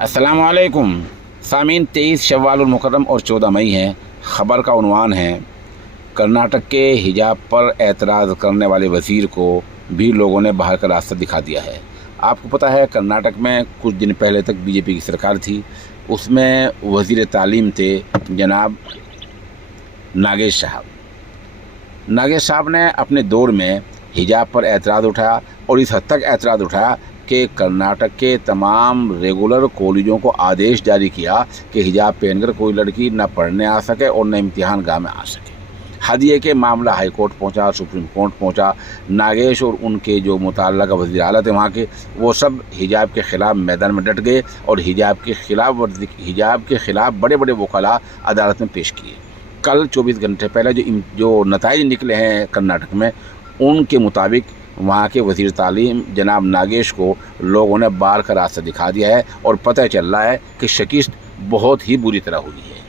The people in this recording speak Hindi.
अस्सलामुअलैकुम सामीन। 23 शव्वाल मुकर्रम और 14 मई है। ख़बर का उन्वान है, कर्नाटक के हिजाब पर एतराज़ करने वाले वज़ीर को भी लोगों ने बाहर का रास्ता दिखा दिया है। आपको पता है, कर्नाटक में कुछ दिन पहले तक बीजेपी की सरकार थी, उसमें वज़ीर तालीम थे जनाब नागेश साहब। नागेश साहब ने अपने दौर में हिजाब पर एतराज़ उठाया और इस हद तक एतराज़ उठाया कि कर्नाटक के तमाम रेगुलर कॉलेजों को आदेश जारी किया कि हिजाब पहनकर कोई लड़की न पढ़ने आ सके और न इम्तिहान गाह में आ सके। हद ये कि मामला हाई कोर्ट पहुंचा, सुप्रीम कोर्ट पहुंचा। नागेश और उनके जो मुतल्लिक़ वज़ीर आला थे वहाँ के, वो सब हिजाब के ख़िलाफ़ मैदान में डट गए और हिजाब के ख़िलाफ़ बड़े बड़े वकला अदालत में पेश किए। कल 24 घंटे पहले जो नताइज निकले हैं कर्नाटक में, उनके मुताबिक वहाँ के वज़ीर तालीम जनाब नागेश को लोगों ने बाहर का रास्ता दिखा दिया है और पता चल रहा है कि शिकस्त बहुत ही बुरी तरह हुई है।